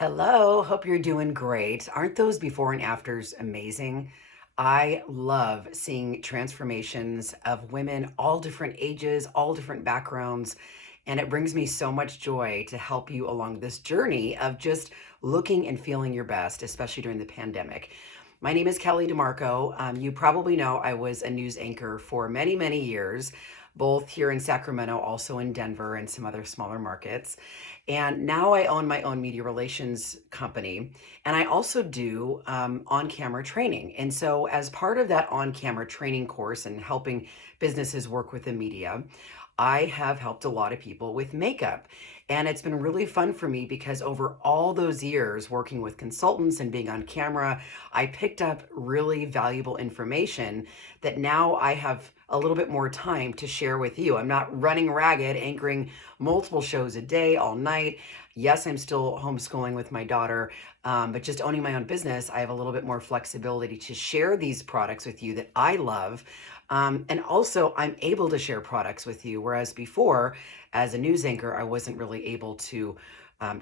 Hello, hope you're doing great. Aren't those before and afters amazing? I love seeing transformations of women, all different ages, all different backgrounds, and it brings me so much joy to help you along this journey of just looking and feeling your best, especially during the pandemic. My name is Kellie DeMarco. You probably know I was a news anchor for many, many years, both here in Sacramento, also in Denver, and some other smaller markets. And now I own my own media relations company. And I also do on camera training. And so, as part of that on camera training course and helping businesses work with the media, I have helped a lot of people with makeup. And it's been really fun for me because over all those years working with consultants and being on camera, I picked up really valuable information that now I have a little bit more time to share with you. I'm not running ragged, anchoring multiple shows a day, all night. Yes, I'm still homeschooling with my daughter, but just owning my own business, I have a little bit more flexibility to share these products with you that I love. And also, I'm able to share products with you, whereas before, as a news anchor, I wasn't really able to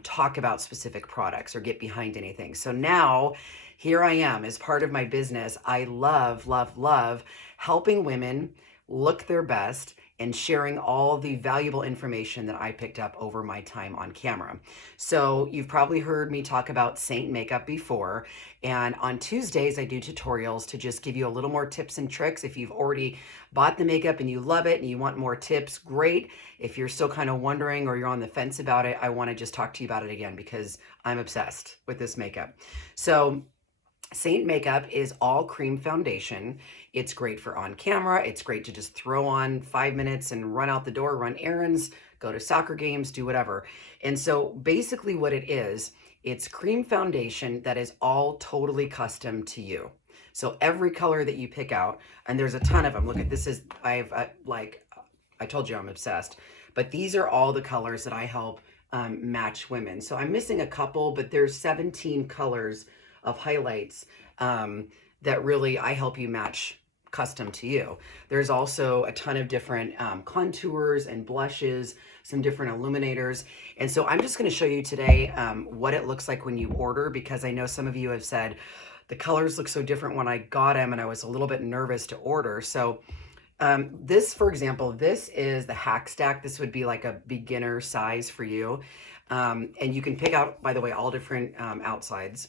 talk about specific products or get behind anything. So now, here I am as part of my business. I love, love, love helping women look their best and sharing all the valuable information that I picked up over my time on camera. So you've probably heard me talk about Seint makeup before. And on Tuesdays, I do tutorials to just give you a little more tips and tricks. If you've already bought the makeup and you love it and you want more tips, great. If you're still kind of wondering or you're on the fence about it, I want to just talk to you about it again because I'm obsessed with this makeup. So Seint makeup is all cream foundation. It's great for on camera. It's great to just throw on 5 minutes and run out the door, run errands, go to soccer games, do whatever. And so basically what it is, it's cream foundation that is all totally custom to you. So every color that you pick out, and there's a ton of them. Look at this is, I've I told you I'm obsessed, but these are all the colors that I help match women. So I'm missing a couple, but there's 17 colors of highlights that really I help you match custom to you. There's also a ton of different contours and blushes, some different illuminators. And so I'm just going to show you today what it looks like when you order, because I know some of you have said the colors look so different when I got them and I was a little bit nervous to order. So this, for example, this is the hack stack. This would be like a beginner size for you. And you can pick out, by the way, all different outsides.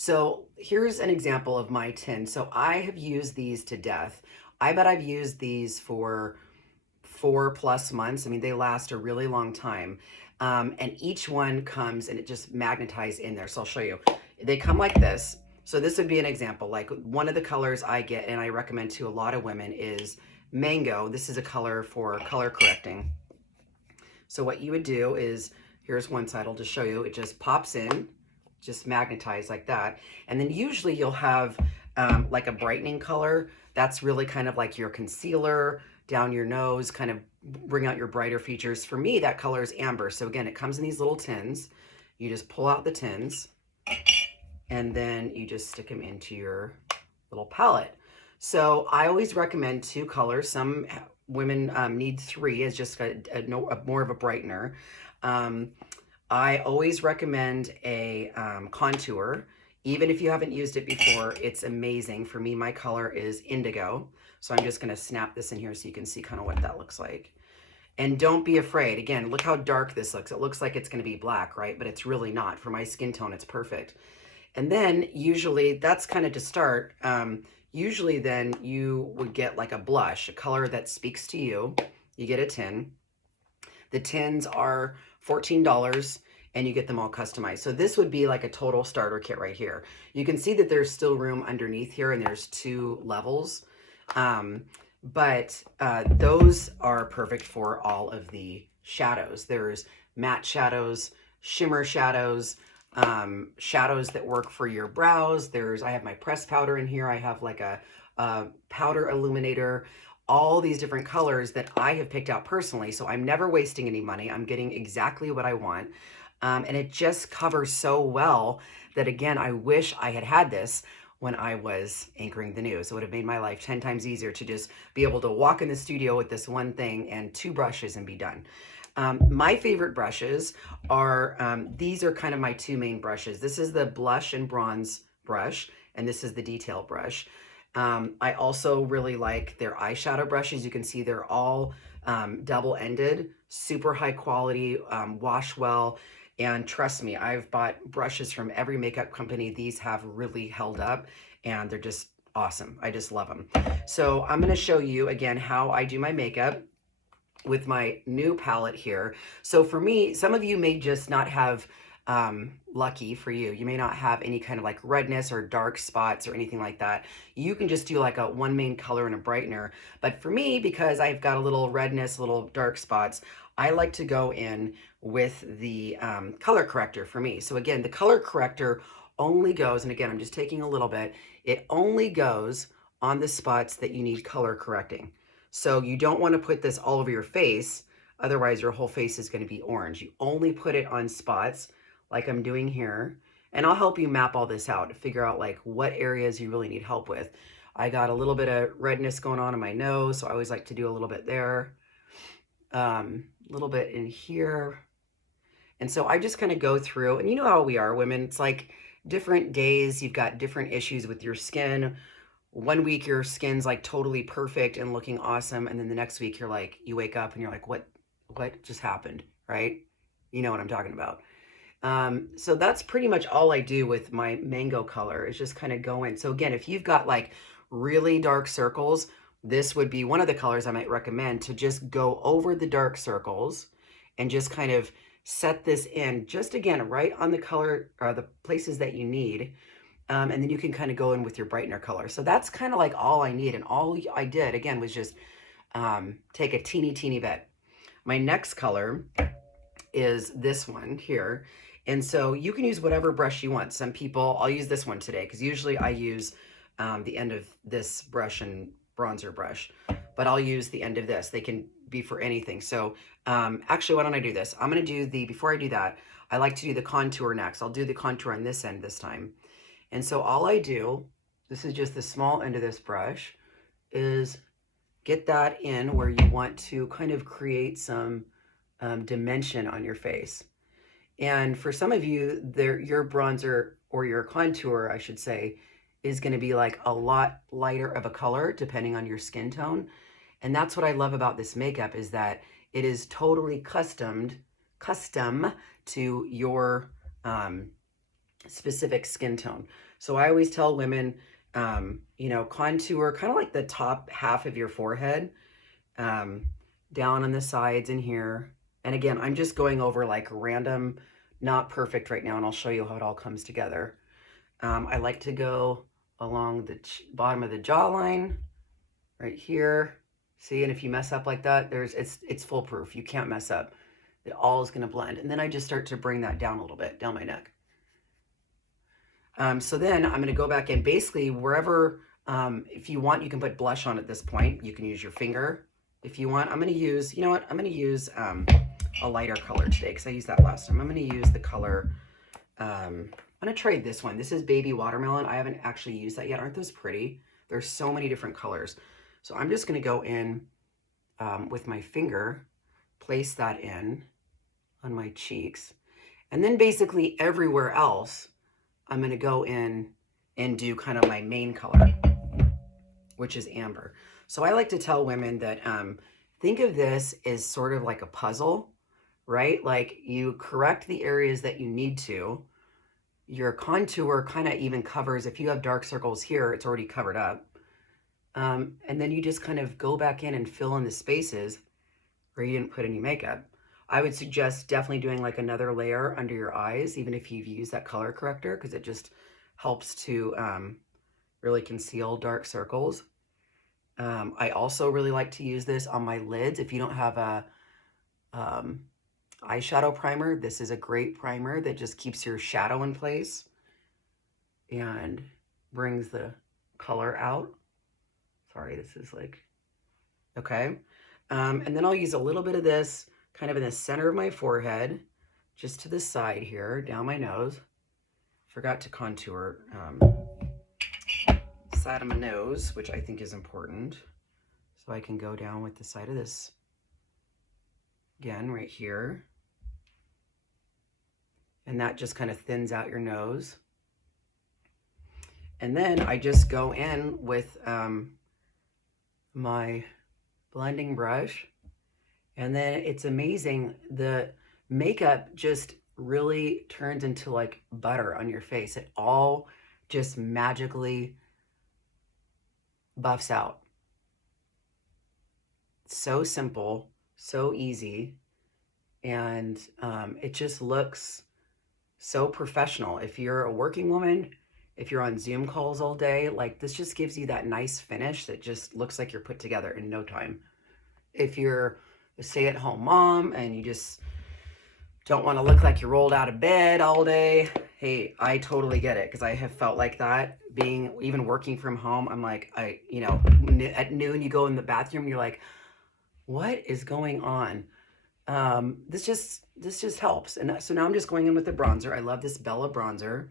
So here's an example of my tin. So I have used these to death. I bet I've used these for 4+ months. I mean, they last a really long time. And each one comes and it just magnetizes in there. So I'll show you. They come like this. So this would be an example. Like one of the colors I get and I recommend to a lot of women is mango. This is a color for color correcting. So what you would do is, here's one side, I'll just show you. It just pops in, just magnetized like that. And then usually you'll have like a brightening color. That's really kind of like your concealer down your nose, kind of bring out your brighter features. For me, that color is amber. So again, it comes in these little tins. You just pull out the tins and then you just stick them into your little palette. So I always recommend 2 colors. Some women need 3 as just a more of a brightener. I always recommend a contour. Even if you haven't used it before, it's amazing. For me, my color is indigo. So I'm just going to snap this in here so you can see kind of what that looks like. And don't be afraid. Again, look how dark this looks. It looks like it's going to be black, right? But it's really not. For my skin tone, it's perfect. And then usually that's kind of to start. Usually then you would get like a blush, a color that speaks to you. You get a tin. The tins are $14 and you get them all customized. So this would be like a total starter kit right here. You can see that there's still room underneath here and there's 2 levels. But those are perfect for all of the shadows. There's matte shadows, shimmer shadows, shadows that work for your brows. I have my pressed powder in here. I have like a powder illuminator, all these different colors that I have picked out personally. So I'm never wasting any money. I'm getting exactly what I want. And it just covers so well that, again, I wish I had had this when I was anchoring the news. It would have made my life 10 times easier to just be able to walk in the studio with this one thing and 2 brushes and be done. My favorite brushes are, these are kind of my two main brushes. This is the blush and bronze brush, and this is the detail brush. I also really like their eyeshadow brushes. You can see they're all double-ended, super high quality, wash well. And trust me, I've bought brushes from every makeup company. These have really held up, and they're just awesome. I just love them. So I'm going to show you again how I do my makeup with my new palette here. So for me, some of you may just not have, lucky for you, you may not have any kind of like redness or dark spots or anything like that. You can just do like a one main color and a brightener. But for me, because I've got a little redness, little dark spots, I like to go in with the color corrector for me. So again, the color corrector only goes, and again, I'm just taking a little bit, it only goes on the spots that you need color correcting. So you don't want to put this all over your face, otherwise your whole face is going to be orange. You only put it on spots like I'm doing here, and I'll help you map all this out to figure out like what areas you really need help with. I got a little bit of redness going on in my nose, so I always like to do a little bit there, a little bit in here. And so I just kind of go through, and you know how we are women, it's like different days, you've got different issues with your skin. One week your skin's like totally perfect and looking awesome, and then the next week you're like, you wake up and you're like, what just happened, right? You know what I'm talking about. So that's pretty much all I do with my mango color, is just kind of go in. So again, if you've got like really dark circles, this would be one of the colors I might recommend, to just go over the dark circles and just kind of set this in, just again right on the color or the places that you need. And then you can kind of go in with your brightener color. So that's kind of like all I need. And all I did, again, was just take a teeny bit. My next color is this one here. And so you can use whatever brush you want. Some people, I'll use this one today, because usually I use the end of this brush and bronzer brush. But I'll use the end of this. They can be for anything. So actually, why don't I do this? I'm going to do the, before I do that, I like to do the contour next. I'll do the contour on this end this time. And so all I do, this is just the small end of this brush, is get that in where you want to kind of create some dimension on your face. And for some of you, your bronzer, or your contour, I should say, is going to be like a lot lighter of a color depending on your skin tone. And that's what I love about this makeup, is that it is totally custom to your specific skin tone. So I always tell women, you know, contour kind of like the top half of your forehead, down on the sides in here. And again, I'm just going over like random, not perfect right now, and I'll show you how it all comes together. I like to go along the bottom of the jawline right here. See, and if you mess up like that, it's foolproof. You can't mess up. It all is going to blend. And then I just start to bring that down a little bit, down my neck. So then I'm going to go back in basically wherever, if you want, you can put blush on at this point. You can use your finger if you want. I'm going to use, you know what, I'm going to use a lighter color today, because I used that last time. I'm going to use the color, I'm going to try this one. This is Baby Watermelon. I haven't actually used that yet. Aren't those pretty? There's so many different colors. So I'm just going to go in with my finger, place that in on my cheeks, and then basically everywhere else, I'm going to go in and do kind of my main color, which is amber. So I like to tell women that think of this as sort of like a puzzle, right? Like you correct the areas that you need to. Your contour kind of even covers, if you have dark circles here, it's already covered up. And then you just kind of go back in and fill in the spaces where you didn't put any makeup. I would suggest definitely doing like another layer under your eyes, even if you've used that color corrector, because it just helps to really conceal dark circles. I also really like to use this on my lids. If you don't have a eyeshadow primer, this is a great primer that just keeps your shadow in place and brings the color out. Sorry, this is like, okay. And then I'll use a little bit of this kind of in the center of my forehead, just to the side here, down my nose. Forgot to contour side of my nose, which I think is important. So I can go down with the side of this Again, right here. And that just kind of thins out your nose. And then I just go in with my blending brush. And then it's amazing. The makeup just really turns into like butter on your face. It all just magically buffs out. So simple, so easy. And it just looks so professional. If you're a working woman, if you're on Zoom calls all day, like this just gives you that nice finish that just looks like you're put together in no time. If you're a stay-at-home mom and you just don't want to look like you rolled out of bed all day, hey, I totally get it because I have felt like that being even working from home. I'm like, at noon you go in the bathroom and you're like, what is going on? This just helps. And so now I'm just going in with the bronzer. I love this Bella bronzer,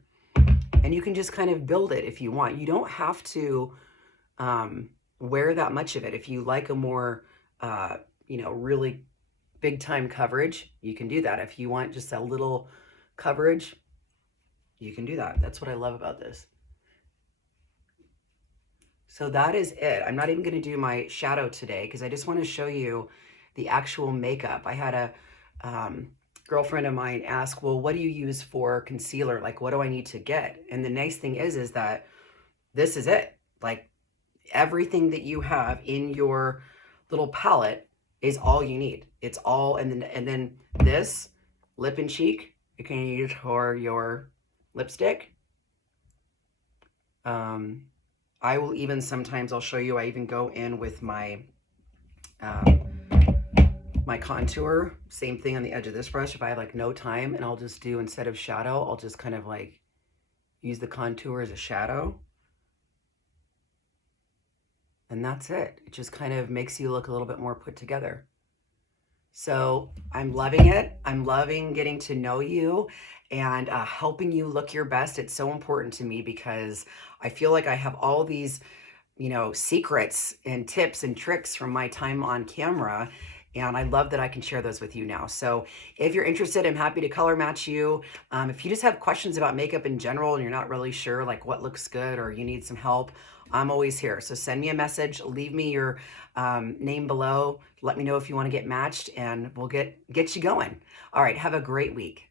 and you can just kind of build it if you want. You don't have to wear that much of it. If you like a more, really big time coverage, you can do that. If you want just a little coverage, you can do that. That's what I love about this. So that is it. I'm not even going to do my shadow today because I just want to show you the actual makeup. I had a girlfriend of mine ask, well, what do you use for concealer? Like, what do I need to get? And the nice thing is that this is it. Like, everything that you have in your little palette is all you need. It's all, and then this lip and cheek, you can use for your lipstick. I will even sometimes, I'll show you, I even go in with my my contour, same thing on the edge of this brush if I have like no time, and I'll just do, instead of shadow, I'll just kind of like use the contour as a shadow. And that's it. It just kind of makes you look a little bit more put together. So I'm loving it. I'm loving getting to know you and helping you look your best. It's so important to me because I feel like I have all these, secrets and tips and tricks from my time on camera. And I love that I can share those with you now. So if you're interested, I'm happy to color match you. If you just have questions about makeup in general and you're not really sure like what looks good or you need some help, I'm always here. So send me a message, leave me your name below. Let me know if you want to get matched and we'll get you going. All right. Have a great week.